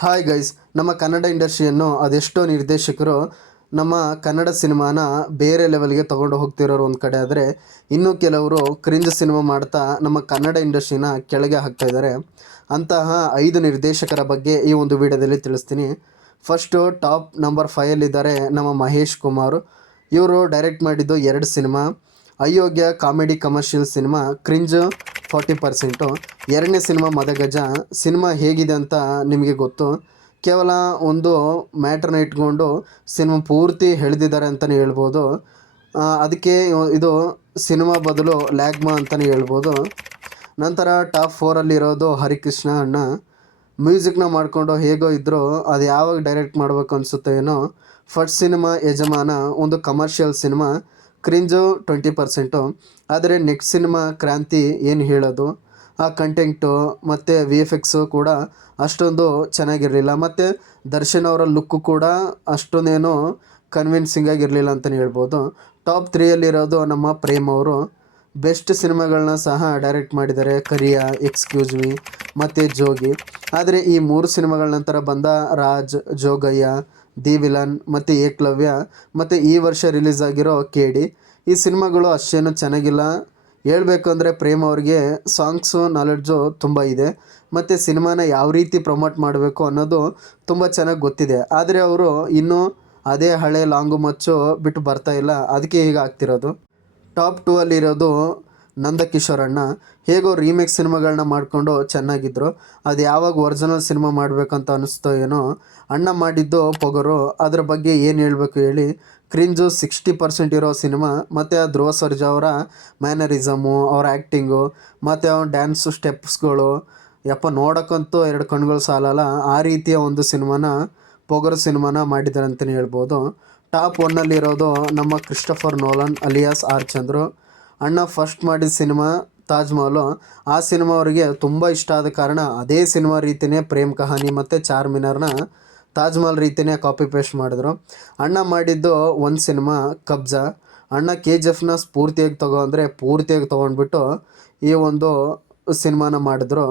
Hi guys, ನಮ್ಮ ಕನ್ನಡ ಇಂಡಸ್ಟ್ರಿಯನ್ನು ಅದೆಷ್ಟೋ ನಿರ್ದೇಶಕರು ನಮ್ಮ ಕನ್ನಡ ಸಿನಿಮಾನ ಬೇರೆ ಲೆವೆಲ್ಗೆ ತೊಗೊಂಡು ಹೋಗ್ತಿರೋರು ಒಂದು ಕಡೆ ಆದರೆ, ಇನ್ನೂ ಕೆಲವರು ಕ್ರಿಂಜ್ ಸಿನಿಮಾ ಮಾಡ್ತಾ ನಮ್ಮ ಕನ್ನಡ ಇಂಡಸ್ಟ್ರಿನ ಕೆಳಗೆ ಹಾಕ್ತಾ ಇದ್ದಾರೆ. ಅಂತಹ 5 ನಿರ್ದೇಶಕರ ಬಗ್ಗೆ ಈ ಒಂದು ವಿಡಿಯೋದಲ್ಲಿ ತಿಳಿಸ್ತೀನಿ. ಫಸ್ಟು ಟಾಪ್ ನಂಬರ್ 5ಯಲ್ಲಿದ್ದಾರೆ ನಮ್ಮ ಮಹೇಶ್ ಕುಮಾರ್. ಇವರು ಡೈರೆಕ್ಟ್ ಮಾಡಿದ್ದು 2 ಸಿನಿಮಾ. ಅಯೋಗ್ಯ ಕಾಮಿಡಿ ಕಮರ್ಷಿಯಲ್ ಸಿನಿಮಾ, ಕ್ರಿಂಜ್ 40%. ಎರಡನೇ ಸಿನಿಮಾ ಮದಗಜ. ಸಿನಿಮಾ ಹೇಗಿದೆ ಅಂತ ನಿಮಗೆ ಗೊತ್ತು. ಕೇವಲ ಒಂದು ಮ್ಯಾಟ್ರನ್ನ ಇಟ್ಕೊಂಡು ಸಿನಿಮಾ ಪೂರ್ತಿ ಎಳೆದಿದ್ದಾರೆ ಅಂತಲೇ ಹೇಳ್ಬೋದು. ಅದಕ್ಕೆ ಇದು ಸಿನಿಮಾ ಬದಲು ಲ್ಯಾಗ್ಮಾ ಅಂತಲೇ ಹೇಳ್ಬೋದು. ನಂತರ ಟಾಪ್ 4ಅಲ್ಲಿರೋದು ಹರಿಕೃಷ್ಣ ಅಣ್ಣ. ಮ್ಯೂಸಿಕ್ನ ಮಾಡಿಕೊಂಡು ಹೇಗೋ ಇದ್ದರೂ ಅದು ಯಾವಾಗ ಡೈರೆಕ್ಟ್ ಮಾಡಬೇಕು ಅನಿಸುತ್ತೋ ಏನೋ. ಫಸ್ಟ್ ಸಿನಿಮಾ ಯಜಮಾನ ಒಂದು ಕಮರ್ಷಿಯಲ್ ಸಿನಿಮಾ, ಕ್ರಿಂಜು 20%. ಆದರೆ ನೆಕ್ಸ್ಟ್ ಸಿನಿಮಾ ಕ್ರಾಂತಿ ಏನು ಹೇಳೋದು, ಆ ಕಂಟೆಂಟು ಮತ್ತು VFX ಕೂಡ ಅಷ್ಟೊಂದು ಚೆನ್ನಾಗಿರಲಿಲ್ಲ. ಮತ್ತು ದರ್ಶನ್ ಅವರ ಲುಕ್ಕು ಕೂಡ ಅಷ್ಟೊಂದೇನು ಕನ್ವಿನ್ಸಿಂಗ್ ಆಗಿರಲಿಲ್ಲ ಅಂತಲೇ ಹೇಳ್ಬೋದು. ಟಾಪ್ 3ಯಲ್ಲಿರೋದು ನಮ್ಮ ಪ್ರೇಮ್ ಅವರು. ಬೆಸ್ಟ್ ಸಿನಿಮಾಗಳನ್ನ ಸಹ ಡೈರೆಕ್ಟ್ ಮಾಡಿದ್ದಾರೆ, ಕರಿಯ, ಎಕ್ಸ್ಕ್ಯೂಸ್ ಮಿ ಮತ್ತು ಜೋಗಿ. ಆದರೆ ಈ 3 ಸಿನಿಮಾಗಳ ನಂತರ ಬಂದ ರಾಜ್, ಜೋಗಯ್ಯ, ದಿ ವಿಲನ್ ಮತ್ತು ಏಕಲವ್ಯ ಮತ್ತು ಈ ವರ್ಷ ರಿಲೀಸ್ ಆಗಿರೋ KD, ಈ ಸಿನಿಮಾಗಳು ಅಷ್ಟೇನು ಚೆನ್ನಾಗಿಲ್ಲ. ಹೇಳಬೇಕು ಅಂದರೆ ಪ್ರೇಮ್ ಅವ್ರಿಗೆ ಸಾಂಗ್ಸು ನಾಲೆಡ್ಜು ತುಂಬ ಇದೆ ಮತ್ತು ಸಿನಿಮಾನ ಯಾವ ರೀತಿ ಪ್ರಮೋಟ್ ಮಾಡಬೇಕು ಅನ್ನೋದು ತುಂಬ ಚೆನ್ನಾಗಿ ಗೊತ್ತಿದೆ. ಆದರೆ ಅವರು ಇನ್ನೂ ಅದೇ ಹಳೆ ಲಾಂಗು ಮಚ್ಚು ಬಿಟ್ಟು ಬರ್ತಾಯಿಲ್ಲ, ಅದಕ್ಕೆ ಹೀಗೆ ಆಗ್ತಿರೋದು. ಟಾಪ್ 2ಅಲ್ಲಿರೋದು ನಂದಕಿಶೋರ್ ಅಣ್ಣ. ಹೇಗೋ ರೀಮೇಕ್ ಸಿನಿಮಾಗಳನ್ನ ಮಾಡಿಕೊಂಡು ಚೆನ್ನಾಗಿದ್ದರು. ಅದು ಯಾವಾಗ ಒರಿಜಿನಲ್ ಸಿನಿಮಾ ಮಾಡಬೇಕಂತ ಅನ್ನಿಸ್ತೋ ಏನೋ. ಅಣ್ಣ ಮಾಡಿದ್ದು ಪೊಗರು, ಅದ್ರ ಬಗ್ಗೆ ಏನು ಹೇಳಬೇಕು ಹೇಳಿ. ಕ್ರಿಂಜು 60% ಇರೋ ಸಿನಿಮಾ ಮತ್ತು ಆ ಧ್ರುವ ಸರ್ಜಾ ಅವರ ಮ್ಯಾನರಿಸಮು, ಅವ್ರ ಆ್ಯಕ್ಟಿಂಗು ಮತ್ತು ಅವ್ನ ಡ್ಯಾನ್ಸು ಸ್ಟೆಪ್ಸ್ಗಳು ನೋಡೋಕ್ಕಂತೂ 2 ಕಣ್ಗಳು ಸಾಲಲ್ಲ. ಆ ರೀತಿಯ ಒಂದು ಸಿನಿಮಾನ, ಪೊಗರು ಸಿನಿಮಾನ ಮಾಡಿದ್ದಾರೆ ಅಂತಲೇ ಹೇಳ್ಬೋದು. ಟಾಪ್ 1ಅಲ್ಲಿರೋದು ನಮ್ಮ Christopher Nolan alias R Chandru. ಅಣ್ಣ ಫಸ್ಟ್ ಮಾಡಿದ ಸಿನಿಮಾ ತಾಜ್ ಮಹಲು. ಆ ಸಿನಿಮಾ ಅವರಿಗೆ ತುಂಬ ಇಷ್ಟ ಆದ ಕಾರಣ ಅದೇ ಸಿನಿಮಾ ರೀತಿಯೇ ಪ್ರೇಮ್ ಕಹಾನಿ ಮತ್ತು ಚಾರ್ಮಿನಾರ್ನ ತಾಜ್ ಮಹಲ್ ರೀತಿಯೇ ಕಾಪಿ ಪೇಸ್ಟ್ ಮಾಡಿದ್ರು. ಅಣ್ಣ ಮಾಡಿದ್ದು ಒಂದು ಸಿನಿಮಾ ಕಬ್ಜಾ. ಅಣ್ಣ KGFನ ಪೂರ್ತಿಯಾಗಿ ತೊಗೊಂಡ್ಬಿಟ್ಟು ಈ ಒಂದು ಸಿನಿಮಾನ ಮಾಡಿದ್ರು.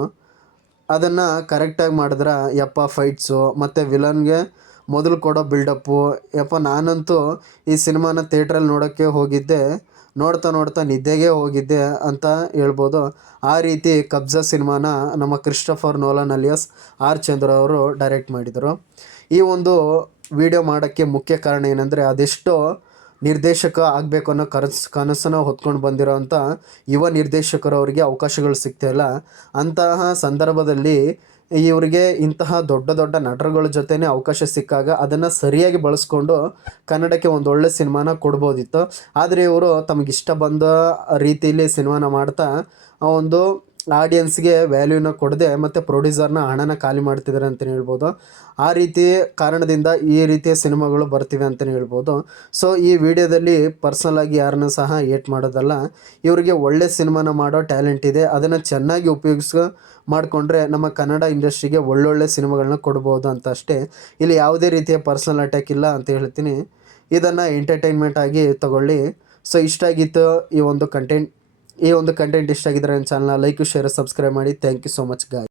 ಅದನ್ನು ಕರೆಕ್ಟಾಗಿ ಮಾಡಿದ್ರೆ ಫೈಟ್ಸು ಮತ್ತು ವಿಲನ್ಗೆ ಮೊದಲು ಕೊಡೋ ಬಿಲ್ಡಪ್ಪು, ನಾನಂತೂ ಈ ಸಿನಿಮಾನ ಥಿಯೇಟ್ರಲ್ಲಿ ನೋಡೋಕ್ಕೆ ಹೋಗಿದ್ದೆ, ನೋಡ್ತಾ ನಿದ್ದೆಗೆ ಹೋಗಿದ್ದೆ ಅಂತ ಹೇಳ್ಬೋದು. ಆ ರೀತಿ ಕಬ್ಜಾ ಸಿನಿಮಾನ ನಮ್ಮ ಕ್ರಿಸ್ಟೋಫರ್ ನೋಲನ್ ಅಲಿಯಾಸ್ ಆರ್ ಚಂದ್ರ ಅವರು ಡೈರೆಕ್ಟ್ ಮಾಡಿದರು. ಈ ಒಂದು ವಿಡಿಯೋ ಮಾಡೋಕ್ಕೆ ಮುಖ್ಯ ಕಾರಣ ಏನಂದರೆ, ಅದೆಷ್ಟೋ ನಿರ್ದೇಶಕ ಆಗಬೇಕು ಅನ್ನೋ ಕನಸನ್ನು ಹೊತ್ಕೊಂಡು ಬಂದಿರೋವಂಥ ಯುವ ನಿರ್ದೇಶಕರವರಿಗೆ ಅವಕಾಶಗಳು ಸಿಗ್ತಾಯಿಲ್ಲ. ಅಂತಹ ಸಂದರ್ಭದಲ್ಲಿ ಇವರಿಗೆ ಇಂತಹ ದೊಡ್ಡ ದೊಡ್ಡ ನಟರುಗಳ ಜೊತೆನೇ ಅವಕಾಶ ಸಿಕ್ಕಾಗ ಅದನ್ನು ಸರಿಯಾಗಿ ಬಳಸ್ಕೊಂಡು ಕನ್ನಡಕ್ಕೆ ಒಂದು ಒಳ್ಳೆ ಸಿನಿಮಾನ ಕೊಡ್ಬೋದಿತ್ತು. ಆದರೆ ಇವರು ತಮಗಿಷ್ಟ ಬಂದ ರೀತಿಯಲ್ಲಿ ಸಿನಿಮಾನ ಮಾಡ್ತಾ ಆ ಒಂದು ಆಡಿಯನ್ಸ್ಗೆ ವ್ಯಾಲ್ಯೂನ ಕೊಡದೆ ಮತ್ತು ಪ್ರೊಡ್ಯೂಸರ್ನ ಹಣನ ಖಾಲಿ ಮಾಡ್ತಿದ್ದಾರೆ ಅಂತಲೇ ಹೇಳ್ಬೋದು. ಆ ರೀತಿ ಕಾರಣದಿಂದ ಈ ರೀತಿಯ ಸಿನಿಮಾಗಳು ಬರ್ತಿವೆ ಅಂತಲೇ ಹೇಳ್ಬೋದು. ಸೊ ಈ ವಿಡಿಯೋದಲ್ಲಿ ಪರ್ಸನಲಾಗಿ ಯಾರನ್ನೂ ಸಹ ಏಟ್ ಮಾಡೋದಲ್ಲ. ಇವರಿಗೆ ಒಳ್ಳೆ ಸಿನಿಮಾನ ಮಾಡೋ ಟ್ಯಾಲೆಂಟ್ ಇದೆ. ಅದನ್ನು ಚೆನ್ನಾಗಿ ಮಾಡಿಕೊಂಡ್ರೆ ನಮ್ಮ ಕನ್ನಡ ಇಂಡಸ್ಟ್ರಿಗೆ ಒಳ್ಳೊಳ್ಳೆ ಸಿನಿಮಾಗಳನ್ನ ಕೊಡ್ಬೋದು ಅಂತ ಅಷ್ಟೇ. ಇಲ್ಲಿ ಯಾವುದೇ ರೀತಿಯ ಪರ್ಸನಲ್ ಅಟ್ಯಾಕ್ ಇಲ್ಲ ಅಂತ ಹೇಳ್ತೀನಿ. ಇದನ್ನು ಎಂಟರ್ಟೈನ್ಮೆಂಟ್ ಆಗಿ ತಗೊಳ್ಳಿ. ಸೊ ಇಷ್ಟ ಆಗಿತ್ತು ಈ ಒಂದು ಕಂಟೆಂಟ್ ಇಷ್ಟ ಆಗಿದ್ರೆ ನನ್ನ ಚಾನಲ್ನ ಲೈಕ್, ಶೇರ್, ಸಬ್ಸ್ಕ್ರೈಬ್ ಮಾಡಿ. Thank you so much ಗಾಯ್.